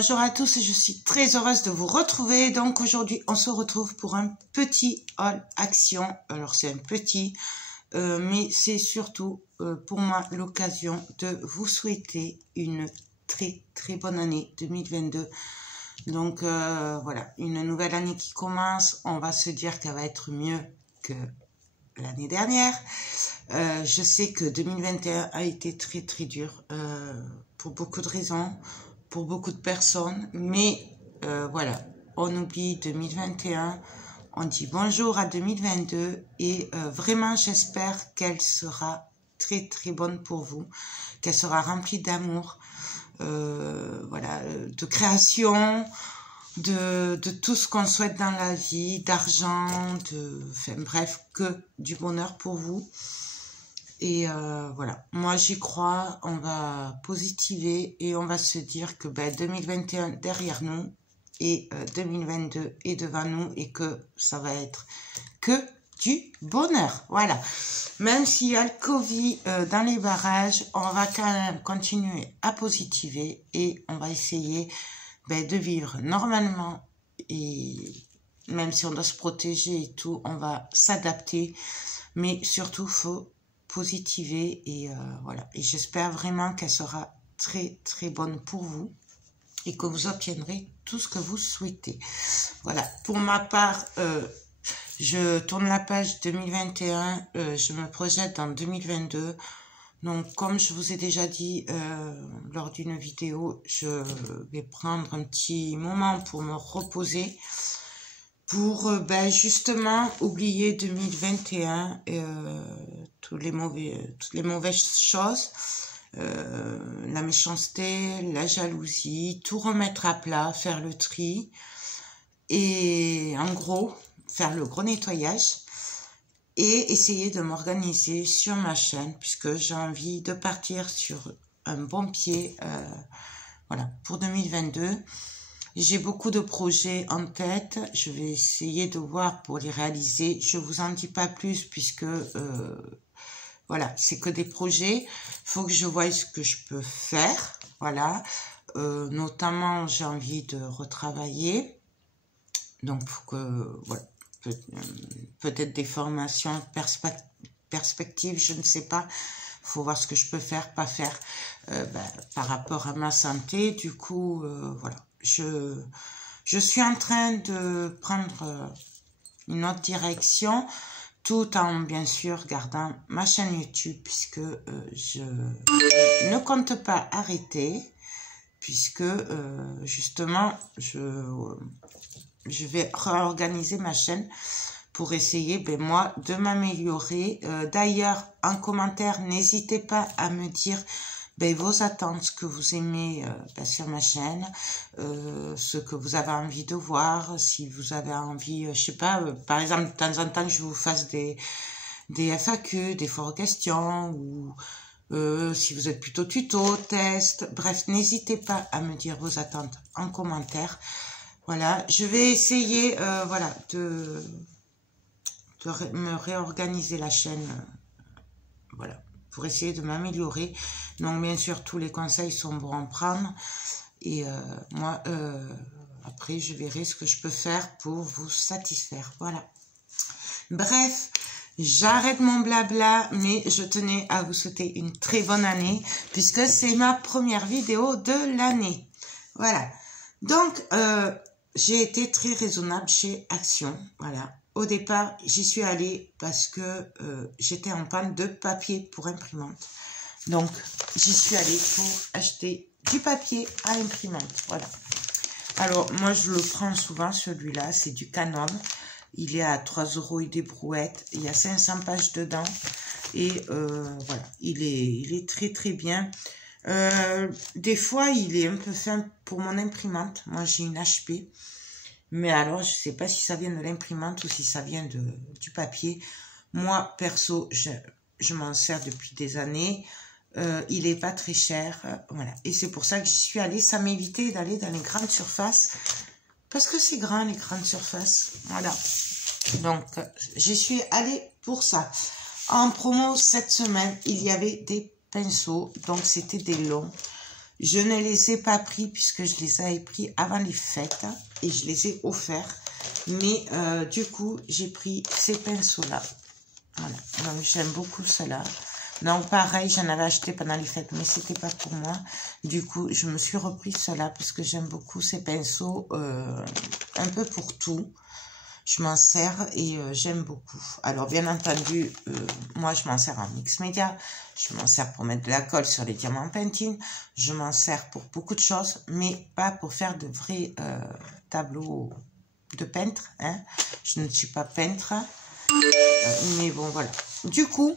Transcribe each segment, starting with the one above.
Bonjour à tous, je suis très heureuse de vous retrouver. Donc aujourd'hui, on se retrouve pour un petit haul action. Alors c'est un petit, mais c'est surtout pour moi l'occasion de vous souhaiter une très bonne année 2022. Donc voilà, une nouvelle année qui commence. On va se dire qu'elle va être mieux que l'année dernière. Je sais que 2021 a été très dur pour beaucoup de raisons, pour beaucoup de personnes, mais voilà, on oublie 2021, on dit bonjour à 2022 et vraiment j'espère qu'elle sera très bonne pour vous, qu'elle sera remplie d'amour, voilà, de création, de tout ce qu'on souhaite dans la vie, d'argent, enfin bref, que du bonheur pour vous. Et voilà, moi j'y crois, on va positiver et on va se dire que 2021 derrière nous et 2022 est devant nous et que ça va être que du bonheur. Voilà, même s'il y a le Covid dans les barrages, on va quand même continuer à positiver et on va essayer de vivre normalement, et même si on doit se protéger et tout, on va s'adapter, mais surtout faut positiver et voilà, et j'espère vraiment qu'elle sera très bonne pour vous et que vous obtiendrez tout ce que vous souhaitez. Voilà, pour ma part, je tourne la page 2021, je me projette dans 2022. Donc, comme je vous ai déjà dit lors d'une vidéo, je vais prendre un petit moment pour me reposer, pour justement oublier 2021, toutes les mauvaises choses, la méchanceté, la jalousie, tout remettre à plat, faire le tri et en gros, faire le gros nettoyage. Et essayer de m'organiser sur ma chaîne puisque j'ai envie de partir sur un bon pied voilà, pour 2022. J'ai beaucoup de projets en tête. Je vais essayer de voir pour les réaliser. Je vous en dis pas plus puisque voilà, c'est que des projets. Faut que je voie ce que je peux faire. Voilà. Notamment, j'ai envie de retravailler. Donc, faut que voilà. Peut-être des formations perspectives, je ne sais pas. Faut voir ce que je peux faire, pas faire par rapport à ma santé. Du coup, voilà. Je suis en train de prendre une autre direction, tout en bien sûr gardant ma chaîne YouTube, puisque je ne compte pas arrêter, puisque justement je vais réorganiser ma chaîne pour essayer, moi, de m'améliorer. D'ailleurs, en commentaire, n'hésitez pas à me dire vos attentes, ce que vous aimez sur ma chaîne, ce que vous avez envie de voir, si vous avez envie, je sais pas, par exemple, de temps en temps, je vous fasse des FAQ, des forums questions, ou si vous êtes plutôt tuto, test, bref, n'hésitez pas à me dire vos attentes en commentaire. Voilà, je vais essayer voilà, de me réorganiser la chaîne, voilà, pour essayer de m'améliorer. Donc, bien sûr, tous les conseils sont bons à prendre. Et moi, après, je verrai ce que je peux faire pour vous satisfaire. Voilà. Bref, j'arrête mon blabla, mais je tenais à vous souhaiter une très bonne année, puisque c'est ma première vidéo de l'année. Voilà. Donc, j'ai été très raisonnable chez Action, voilà. Au départ, j'y suis allée parce que j'étais en panne de papier pour imprimante. Donc, j'y suis allée pour acheter du papier à imprimante, voilà. Alors, moi, je le prends souvent, celui-là, c'est du Canon. Il est à 3 € et des brouettes. Il y a 500 pages dedans. Et voilà, il est très bien. Des fois, il est un peu fin pour mon imprimante. Moi, j'ai une HP. Mais alors, je sais pas si ça vient de l'imprimante ou si ça vient du papier. Moi, perso, je m'en sers depuis des années. Il est pas très cher. Voilà. Et c'est pour ça que j'y suis allée. Ça m'évitait d'aller dans les grandes surfaces. Parce que c'est grand, les grandes surfaces. Voilà. Donc, j'y suis allée pour ça. En promo, cette semaine, il y avait des pinceaux. Donc, c'était des longs. Je ne les ai pas pris puisque je les avais pris avant les fêtes et je les ai offerts. Mais du coup, j'ai pris ces pinceaux-là. Voilà, donc j'aime beaucoup cela. Donc pareil, j'en avais acheté pendant les fêtes, mais c'était pas pour moi. Du coup, je me suis repris cela parce que j'aime beaucoup ces pinceaux, un peu pour tout. Je m'en sers et j'aime beaucoup. Alors bien entendu, moi je m'en sers en mix média. Je m'en sers pour mettre de la colle sur les diamants Pantene. Je m'en sers pour beaucoup de choses, mais pas pour faire de vrais tableaux de peintre. Hein. Je ne suis pas peintre. Mais bon, voilà. Du coup,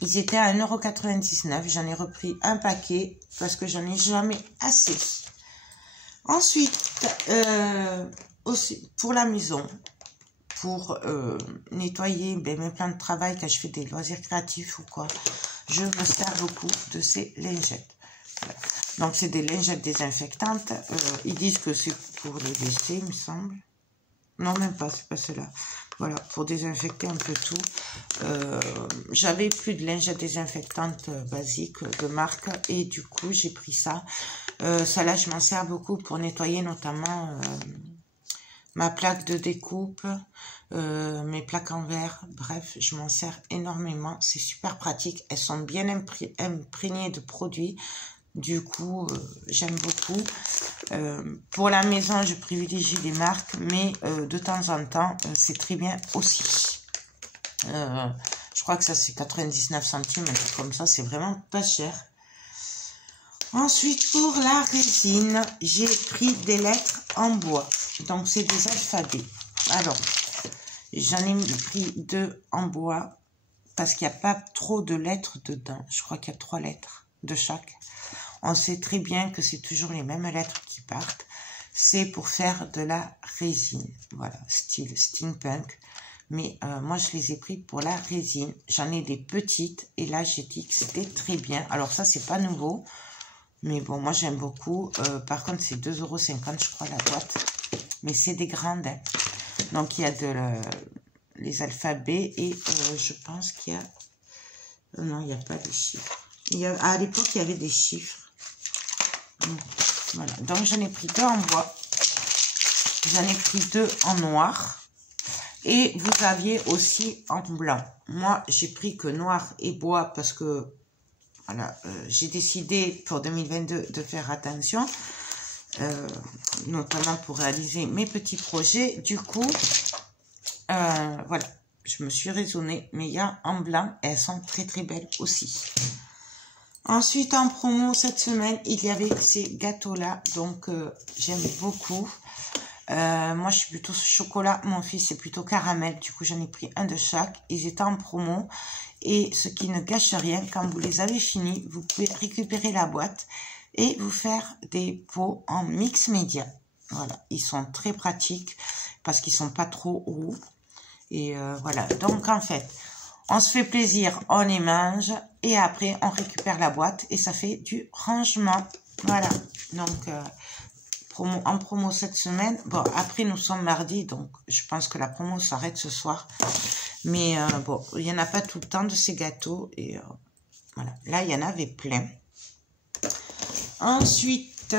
ils étaient à 1,99 €. J'en ai repris un paquet parce que j'en ai jamais assez. Ensuite, aussi pour la maison, pour nettoyer mes plans de travail quand je fais des loisirs créatifs ou quoi, je me sers beaucoup de ces lingettes. Voilà. Donc, c'est des lingettes désinfectantes. Ils disent que c'est pour les WC, il me semble. Non, même pas, c'est pas cela. Voilà, pour désinfecter un peu tout. J'avais plus de lingettes désinfectantes basiques de marque et du coup, j'ai pris ça. Ça là, je m'en sers beaucoup pour nettoyer notamment ma plaque de découpe, mes plaques en verre. Bref, je m'en sers énormément. C'est super pratique. Elles sont bien imprégnées de produits. Du coup, j'aime beaucoup. Pour la maison, je privilégie des marques, mais de temps en temps, c'est très bien aussi. Je crois que ça, c'est 99 centimes, un truc comme ça. C'est vraiment pas cher. Ensuite, pour la résine, j'ai pris des lettres en bois. Donc, c'est des alphabets. Alors, j'en ai pris 2 en bois parce qu'il n'y a pas trop de lettres dedans. Je crois qu'il y a 3 lettres de chaque. On sait très bien que c'est toujours les mêmes lettres qui partent. C'est pour faire de la résine. Voilà, style steampunk. Mais moi, je les ai pris pour la résine. J'en ai des petites. Et là, j'ai dit que c'était très bien. Alors ça, c'est pas nouveau. Mais bon, moi, j'aime beaucoup. Par contre, c'est 2,50 €, je crois, la boîte. Mais c'est des grandes. Hein. Donc, il y a les alphabets. Et je pense qu'il y a... non, il n'y a pas de chiffres. À l'époque, il y avait des chiffres. Voilà, donc j'en ai pris 2 en bois, j'en ai pris 2 en noir et vous aviez aussi en blanc. Moi, j'ai pris que noir et bois parce que voilà, j'ai décidé pour 2022 de faire attention, notamment pour réaliser mes petits projets. Du coup, voilà, je me suis raisonnée, mais il y a en blanc, elles sont très très belles aussi. Ensuite, en promo, cette semaine, il y avait ces gâteaux-là. Donc, j'aime beaucoup. Moi, je suis plutôt chocolat. Mon fils, c'est plutôt caramel. Du coup, j'en ai pris un de chaque. Ils étaient en promo. Et ce qui ne gâche rien, quand vous les avez finis, vous pouvez récupérer la boîte et vous faire des pots en mix média. Voilà. Ils sont très pratiques parce qu'ils sont pas trop roux. Et voilà. Donc, en fait... on se fait plaisir, on les mange et après on récupère la boîte et ça fait du rangement. Voilà, donc en promo cette semaine. Bon, après nous sommes mardi, donc je pense que la promo s'arrête ce soir. Mais bon, il n'y en a pas tout le temps de ces gâteaux et voilà, là il y en avait plein. Ensuite,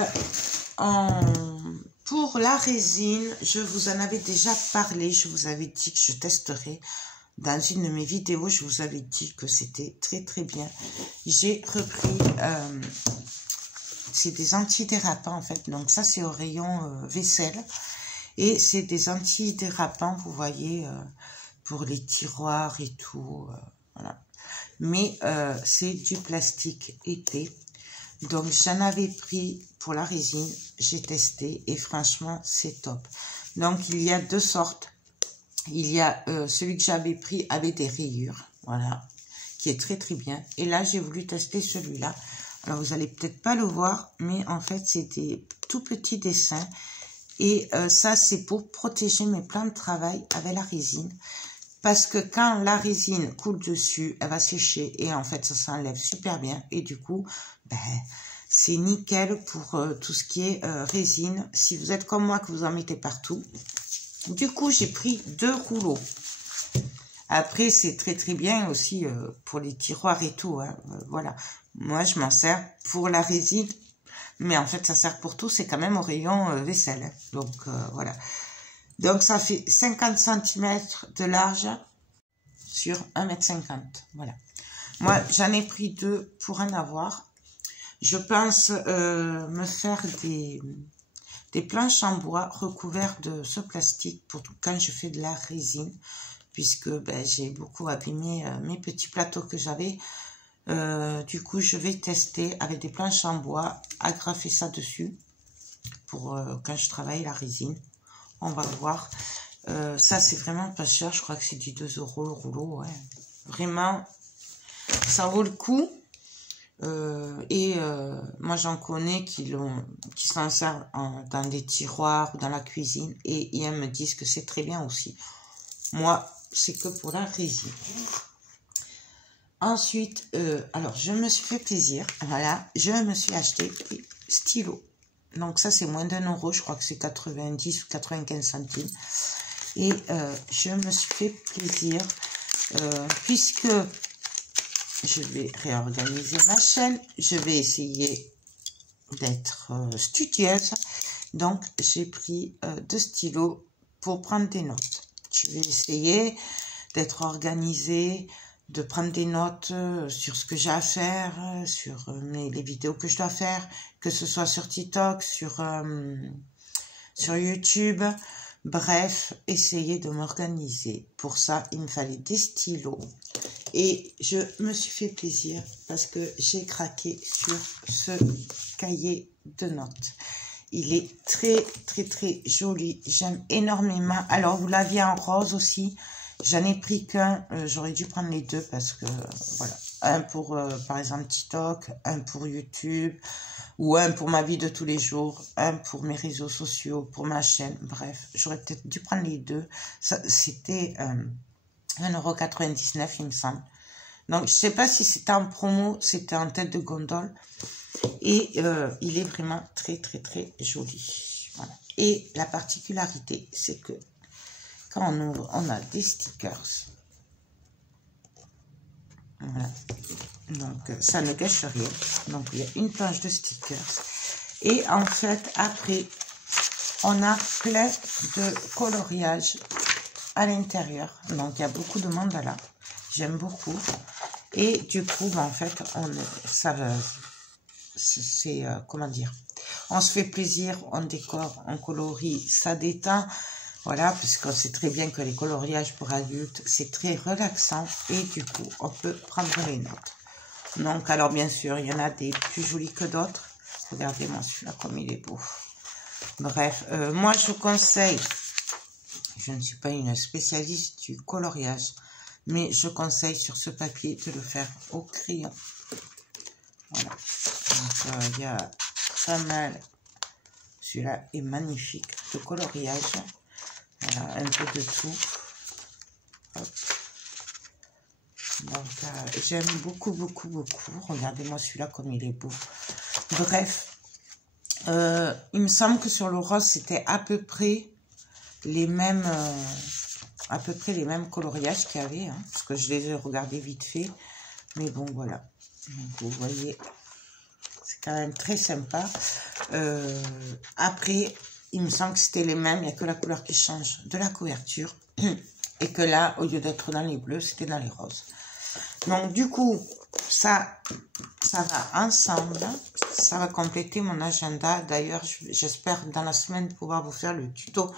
pour la résine, je vous en avais déjà parlé, je vous avais dit que je testerai. Dans une de mes vidéos, je vous avais dit que c'était très très bien. J'ai repris, c'est des antidérapants en fait. Donc ça c'est au rayon vaisselle. Et c'est des antidérapants, vous voyez, pour les tiroirs et tout. Voilà. Mais c'est du plastique épais. Donc j'en avais pris pour la résine, j'ai testé et franchement c'est top. Donc il y a 2 sortes. Il y a celui que j'avais pris avec des rayures, voilà, qui est très très bien. Et là, j'ai voulu tester celui-là. Alors, vous allez peut-être pas le voir, mais en fait, c'est des tout petits dessins. Et ça, c'est pour protéger mes plans de travail avec la résine. Parce que quand la résine coule dessus, elle va sécher. Et en fait, ça s'enlève super bien. Et du coup, ben, c'est nickel pour tout ce qui est résine. Si vous êtes comme moi, que vous en mettez partout. Du coup, j'ai pris 2 rouleaux. Après, c'est très très bien aussi pour les tiroirs et tout. Hein. Voilà. Moi, je m'en sers pour la résine Mais en fait, ça sert pour tout. C'est quand même au rayon vaisselle. Hein. Donc, voilà. Donc, ça fait 50 cm de large sur 1,50 m. Voilà. Moi, j'en ai pris 2 pour en avoir. Je pense me faire des planches en bois recouvertes de ce plastique pour tout, quand je fais de la résine, puisque ben, j'ai beaucoup abîmé mes petits plateaux que j'avais. Du coup, je vais tester avec des planches en bois, agrafer ça dessus pour quand je travaille la résine. On va voir. Ça, c'est vraiment pas cher. Je crois que c'est du 2 € le rouleau. Ouais. Vraiment, ça vaut le coup. Moi j'en connais qui s'en servent dans des tiroirs ou dans la cuisine et ils me disent que c'est très bien aussi. Moi c'est que pour la résine. Ensuite alors je me suis fait plaisir, voilà, je me suis acheté des stylos. Donc ça c'est moins d'1 €, je crois que c'est 90 ou 95 centimes. Et je me suis fait plaisir puisque je vais réorganiser ma chaîne. Je vais essayer d'être studieuse. Donc, j'ai pris 2 stylos pour prendre des notes. Je vais essayer d'être organisée, de prendre des notes sur ce que j'ai à faire, sur les vidéos que je dois faire, que ce soit sur TikTok, sur YouTube. Bref, essayer de m'organiser. Pour ça, il me fallait des stylos. Et je me suis fait plaisir parce que j'ai craqué sur ce cahier de notes. Il est très, très, très joli. J'aime énormément. Alors, vous l'aviez en rose aussi. J'en ai pris qu'un. J'aurais dû prendre les 2 parce que, voilà. Un pour, par exemple, TikTok, un pour YouTube, ou un pour ma vie de tous les jours, un pour mes réseaux sociaux, pour ma chaîne. Bref, j'aurais peut-être dû prendre les 2. C'était 1,99 €, il me semble. Donc, je sais pas si c'était en promo, c'était en tête de gondole. Et il est vraiment très, très, très joli. Voilà. Et la particularité, c'est que quand on ouvre, on a des stickers. Voilà. Donc, ça ne gâche rien. Donc, il y a une page de stickers. Et en fait, après, on a plein de coloriages à l'intérieur. Donc, il y a beaucoup de mandalas. J'aime beaucoup. Et du coup, ben, en fait, comment dire, on se fait plaisir, on décore, on colorie, ça détend. Voilà, puisqu'on sait très bien que les coloriages pour adultes, c'est très relaxant. Et du coup, on peut prendre les notes. Donc, alors bien sûr, il y en a des plus jolis que d'autres. Regardez-moi celui-là, comme il est beau. Bref, moi, je conseille, je ne suis pas une spécialiste du coloriage, mais je conseille sur ce papier de le faire au crayon. Voilà. Donc, il y a pas mal. Celui-là est magnifique, de coloriage. Voilà, un peu de tout. Hop. Donc, j'aime beaucoup, beaucoup, beaucoup. Regardez-moi celui-là comme il est beau. Bref, il me semble que sur le rose, c'était à peu près les mêmes coloriages qu'il y avait. Hein, parce que je les ai regardés vite fait. Mais bon, voilà. Donc, vous voyez, c'est quand même très sympa. Après, il me semble que c'était les mêmes. Il n'y a que la couleur qui change de la couverture. Et que là, au lieu d'être dans les bleus, c'était dans les roses. Donc, du coup, ça va ensemble. Ça va compléter mon agenda. D'ailleurs, j'espère dans la semaine pouvoir vous faire le tuto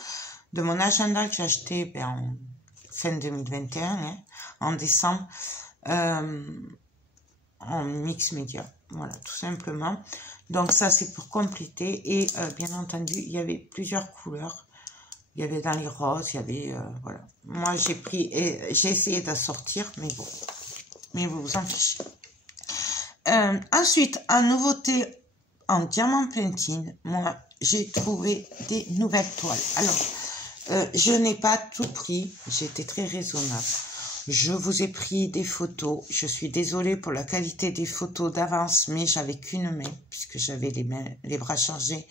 de mon agenda que j'ai acheté en fin 2021, hein, en décembre, en mix média. Voilà, tout simplement. Donc, ça, c'est pour compléter. Et bien entendu, il y avait plusieurs couleurs. Il y avait dans les roses, il y avait, voilà. Moi, j'ai essayé d'assortir, mais bon. Mais vous vous en fichez. Ensuite, en nouveauté, en diamant platine, moi, j'ai trouvé des nouvelles toiles. Alors, je n'ai pas tout pris. J'ai été très raisonnable. Je vous ai pris des photos. Je suis désolée pour la qualité des photos d'avance, mais j'avais qu'une main, puisque j'avais les bras chargés.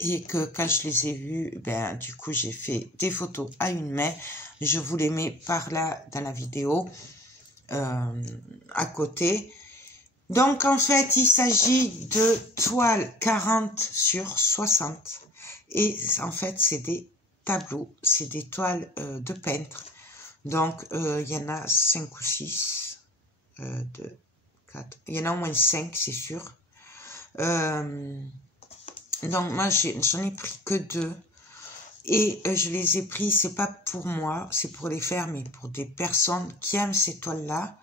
Et que quand je les ai vus, ben, du coup, j'ai fait des photos à une main. Je vous les mets par là dans la vidéo, à côté. Donc, en fait, il s'agit de toiles 40 sur 60. Et en fait, c'est des tableaux, c'est des toiles de peintre. Donc, il y en a 5 ou 6. 2, 4. Il y en a au moins 5, c'est sûr. Donc, moi, j'en ai pris que 2. Et je les ai pris, c'est pas pour moi, c'est pour les faire, mais pour des personnes qui aiment ces toiles-là.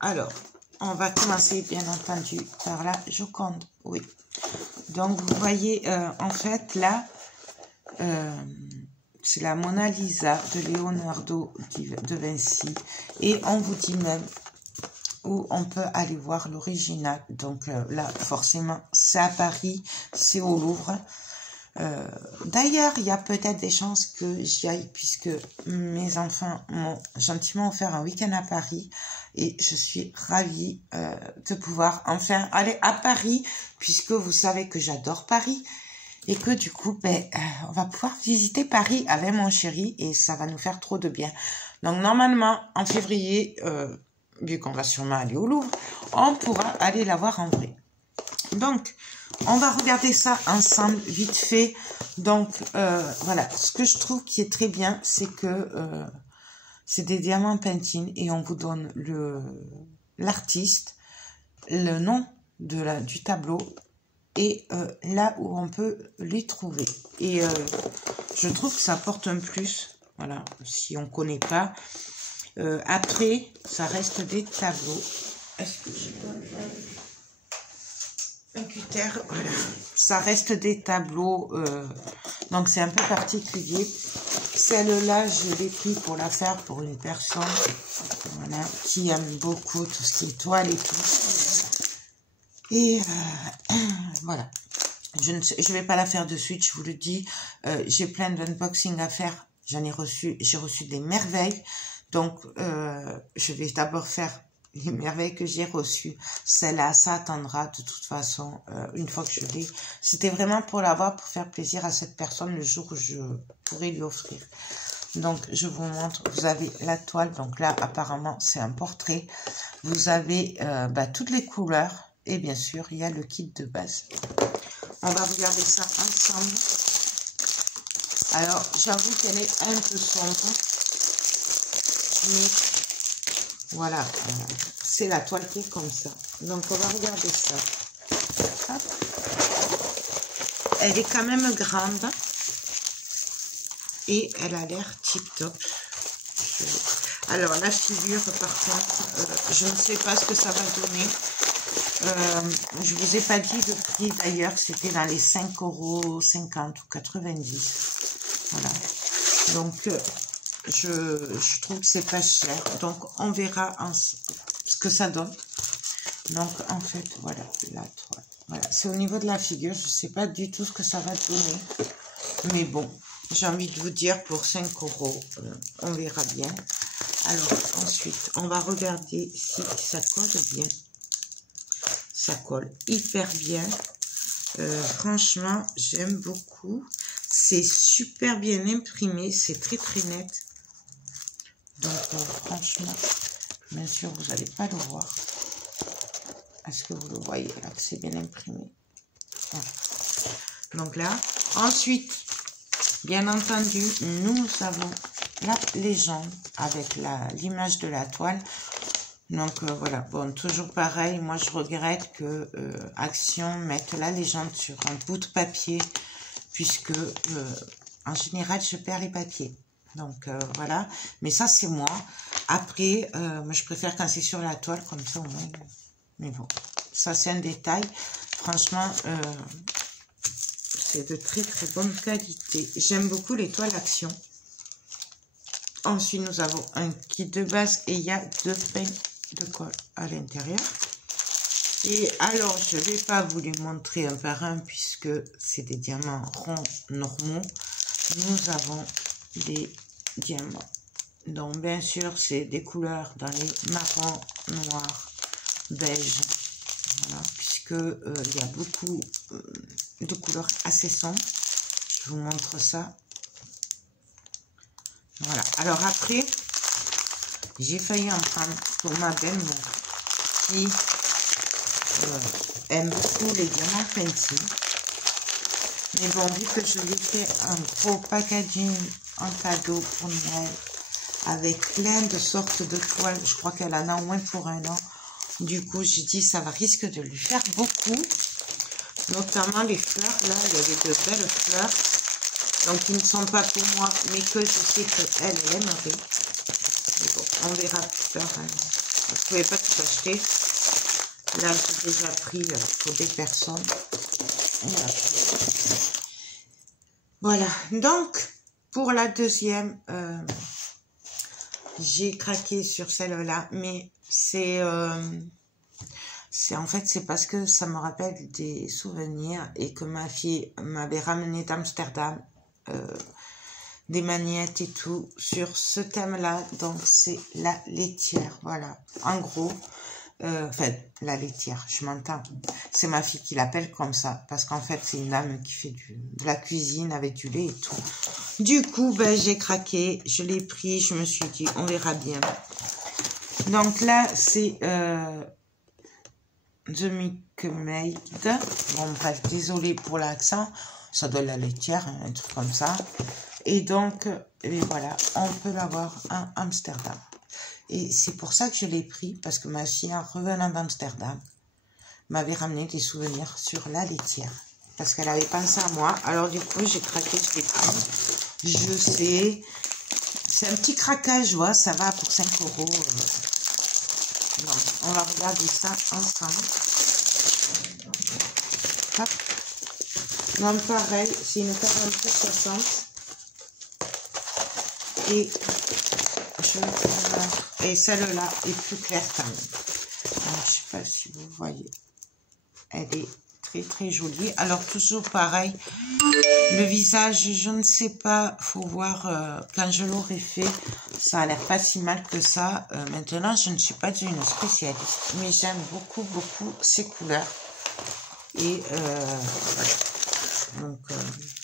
Alors, on va commencer, bien entendu, par la Joconde. Oui. Donc, vous voyez, en fait, là, c'est la Mona Lisa de Leonardo de Vinci. Et on vous dit même où on peut aller voir l'original. Donc, là, forcément, c'est à Paris, c'est au Louvre. D'ailleurs, il y a peut-être des chances que j'y aille puisque mes enfants m'ont gentiment offert un week-end à Paris et je suis ravie de pouvoir enfin aller à Paris puisque vous savez que j'adore Paris et que du coup, on va pouvoir visiter Paris avec mon chéri et ça va nous faire trop de bien. Donc normalement, en février, vu qu'on va sûrement aller au Louvre, on pourra aller la voir en vrai. Donc, on va regarder ça ensemble, vite fait. Donc, voilà. Ce que je trouve qui est très bien, c'est que c'est des diamants Pantene et on vous donne l'artiste, le nom du tableau et là où on peut les trouver. Et je trouve que ça apporte un plus, voilà, si on ne connaît pas. Après, ça reste des tableaux. Est-ce que je peux un cutter, voilà. Ça reste des tableaux, donc c'est un peu particulier. Celle-là, je l'ai pris pour la faire pour une personne, voilà, qui aime beaucoup tout ce qui est toile et tout. Et voilà. Je vais pas la faire de suite, je vous le dis. J'ai plein d'unboxing à faire. J'ai reçu des merveilles. Donc, je vais d'abord faire les merveilles que j'ai reçues. Celle-là, ça attendra de toute façon une fois que je l'ai. C'était vraiment pour l'avoir, pour faire plaisir à cette personne le jour où je pourrai lui offrir. Donc, je vous montre. Vous avez la toile. Donc là, apparemment, c'est un portrait. Vous avez toutes les couleurs. Et bien sûr, il y a le kit de base. On va regarder ça ensemble. Alors, j'avoue qu'elle est un peu sombre. Mais voilà, c'est la toile qui est comme ça. Donc, on va regarder ça. Hop. Elle est quand même grande. Et elle a l'air tip-top. Alors, la figure, par contre, je ne sais pas ce que ça va donner. Je vous ai pas dit le prix d'ailleurs, c'était dans les 5,50 € ou 90. Voilà. Donc, je trouve que c'est pas cher. Donc, on verra ce que ça donne. Donc, en fait, voilà, la toile. Voilà, c'est au niveau de la figure. Je sais pas du tout ce que ça va donner. Mais bon, j'ai envie de vous dire, pour 5 €, on verra bien. Alors, ensuite, on va regarder si ça colle bien. Ça colle hyper bien. Franchement, j'aime beaucoup. C'est super bien imprimé. C'est très, très net. Donc, franchement, bien sûr, vous n'allez pas le voir. Est-ce que vous le voyez là que c'est bien imprimé? Voilà. Donc là, ensuite, bien entendu, nous avons la légende avec l'image de la toile. Donc voilà, bon, toujours pareil, moi je regrette que Action mette la légende sur un bout de papier, puisque en général je perds les papiers. Donc voilà, mais ça c'est moi. Après, moi je préfère quand c'est sur la toile, comme ça au moins. Mais bon, ça c'est un détail. Franchement, c'est de très très bonne qualité. J'aime beaucoup les toiles Action. Ensuite, nous avons un kit de base et il y a 2 peignes de colle à l'intérieur. Et alors, je ne vais pas vous les montrer un par un puisque c'est des diamants ronds normaux. Nous avons des diamants. Donc, bien sûr, c'est des couleurs dans les marrons, noirs, beige. Voilà, puisque il y a beaucoup de couleurs assez sombres. Je vous montre ça. Voilà. Alors après, j'ai failli en prendre pour ma belle-mère. fille aime beaucoup les diamants Penti. Mais bon, vu que je lui ai fait un gros packaging en cadeau pour Noël, avec plein de sortes de toiles, je crois qu'elle en a au moins pour 1 an. Du coup, j'ai dit, ça va risque de lui faire beaucoup. Notamment les fleurs, là, il y avait de belles fleurs. Donc, ils ne sont pas pour moi, mais que je sais qu'elle aimerait. Bon, on verra plus tard. Hein. Je ne pouvais pas tout acheter. Là, j'ai déjà pris pour des personnes. Voilà. Donc, pour la deuxième, j'ai craqué sur celle-là, mais c'est en fait, c'est parce que ça me rappelle des souvenirs et que ma fille m'avait ramené d'Amsterdam des magnettes et tout sur ce thème-là. Donc, c'est la laitière, voilà. En gros, enfin, la laitière, je m'entends. C'est ma fille qui l'appelle comme ça parce qu'en fait, c'est une dame qui fait de la cuisine avec du lait et tout. Du coup, ben, j'ai craqué, je l'ai pris, je me suis dit, on verra bien. Donc là, c'est The Milk Maid. Bon, bref, désolé pour l'accent. Ça doit être la laitière, un truc comme ça. Et donc, et voilà, on peut l'avoir à Amsterdam. Et c'est pour ça que je l'ai pris, parce que ma fille, en revenant d'Amsterdam, m'avait ramené des souvenirs sur la laitière. Parce qu'elle avait pensé à moi. Alors du coup, j'ai craqué, je l'ai pris. Je sais, c'est un petit craquage, ouais, ça va pour 5 €. Non, on va regarder ça ensemble. Hop. Donc pareil, c'est une 47,60. Et celle-là est plus claire quand même. Alors, je ne sais pas si vous voyez. Elle est très très jolie. Alors toujours pareil. Le visage, je ne sais pas. Faut voir quand je l'aurais fait. Ça a l'air pas si mal que ça. Maintenant, je ne suis pas une spécialiste. Mais j'aime beaucoup beaucoup ces couleurs. Et voilà. Donc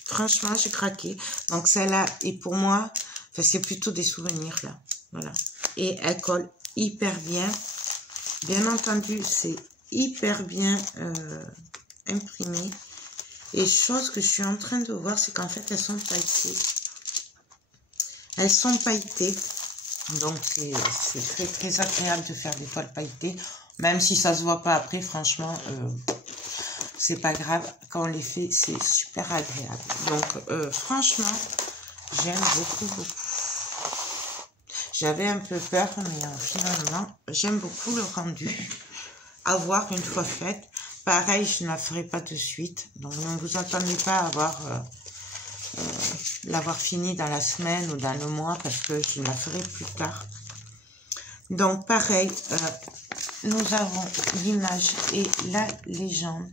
franchement, j'ai craqué. Donc celle-là est pour moi. Enfin, c'est plutôt des souvenirs là. Voilà. Et elle colle hyper bien. Bien entendu, c'est hyper bien imprimé. Et chose que je suis en train de voir, c'est qu'en fait, elles sont pailletées. Elles sont pailletées. Donc, c'est très, très agréable de faire des toiles pailletées. Même si ça se voit pas après, franchement, c'est pas grave. Quand on les fait, c'est super agréable. Donc, franchement, j'aime beaucoup, beaucoup. J'avais un peu peur, mais finalement, j'aime beaucoup le rendu. À voir une fois faite. Pareil, je ne la ferai pas de suite. Donc, ne vous attendez pas à l'avoir fini dans la semaine ou dans le mois parce que je la ferai plus tard. Donc, pareil, nous avons l'image et la légende.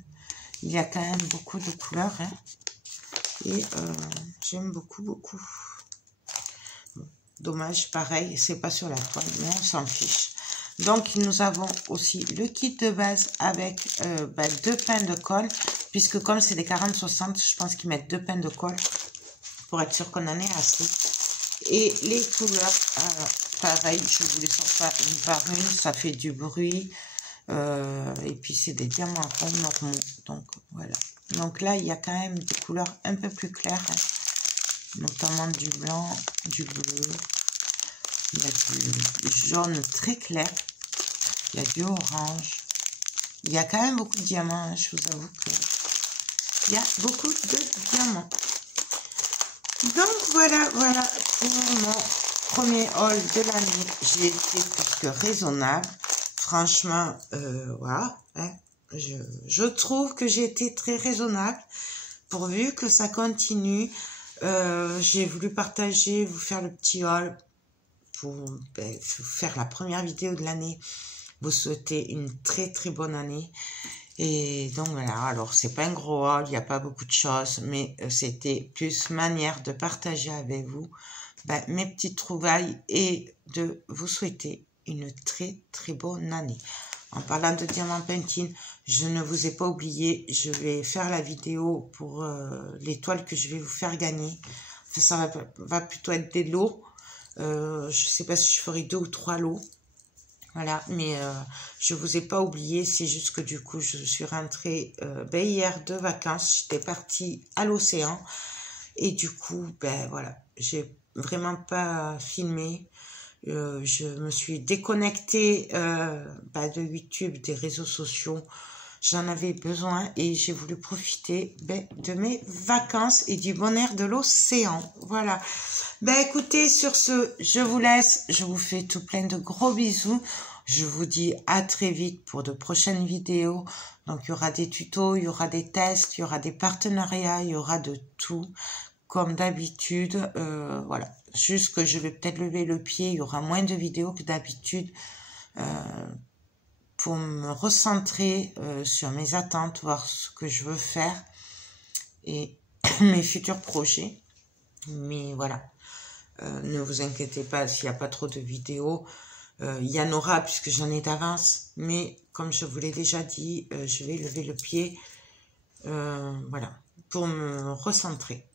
Il y a quand même beaucoup de couleurs. Hein, et j'aime beaucoup, beaucoup. Dommage, pareil, c'est pas sur la toile, mais on s'en fiche. Donc, nous avons aussi le kit de base avec 2 pains de colle, puisque comme c'est des 40-60, je pense qu'ils mettent 2 pains de colle pour être sûr qu'on en ait assez. Et les couleurs, pareil, je vous les sors pas une par une, ça fait du bruit. Et puis, c'est des diamants ronds normaux. Donc, voilà. Donc là, il y a quand même des couleurs un peu plus claires, hein, notamment du blanc, du bleu. Il y a du jaune très clair. Il y a du orange. Il y a quand même beaucoup de diamants. Hein, je vous avoue qu'il y a beaucoup de diamants. Donc voilà pour mon premier haul de l'année. J'ai été plus que raisonnable. Franchement, voilà. Hein, je trouve que j'ai été très raisonnable. Pourvu que ça continue. J'ai voulu partager, vous faire le petit haul. Pour faire la première vidéo de l'année, vous souhaitez une très très bonne année. Et donc voilà, alors c'est pas un gros haul, il n'y a pas beaucoup de choses, mais c'était plus manière de partager avec vous mes petites trouvailles et de vous souhaiter une très très bonne année. En parlant de diamant Penti, je ne vous ai pas oublié, je vais faire la vidéo pour les toiles que je vais vous faire gagner. Enfin, ça va plutôt être des lots. Je ne sais pas si je ferai 2 ou 3 lots. Voilà, mais je vous ai pas oublié, c'est juste que du coup, je suis rentrée hier de vacances. J'étais partie à l'océan et du coup, ben voilà, j'ai vraiment pas filmé. Je me suis déconnectée de YouTube, des réseaux sociaux. J'en avais besoin et j'ai voulu profiter de mes vacances et du bon air de l'océan. Voilà. Écoutez, sur ce, je vous laisse. Je vous fais tout plein de gros bisous. Je vous dis à très vite pour de prochaines vidéos. Donc, il y aura des tutos, il y aura des tests, il y aura des partenariats, il y aura de tout. Comme d'habitude, voilà. Juste que je vais peut-être lever le pied. Il y aura moins de vidéos que d'habitude. Pour me recentrer sur mes attentes, voir ce que je veux faire et mes futurs projets. Mais voilà, ne vous inquiétez pas s'il n'y a pas trop de vidéos. Il y en aura puisque j'en ai d'avance. Mais comme je vous l'ai déjà dit, je vais lever le pied voilà, pour me recentrer.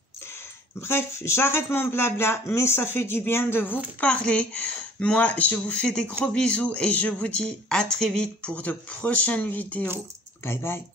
Bref, j'arrête mon blabla, mais ça fait du bien de vous parler. Moi, je vous fais des gros bisous et je vous dis à très vite pour de prochaines vidéos. Bye bye.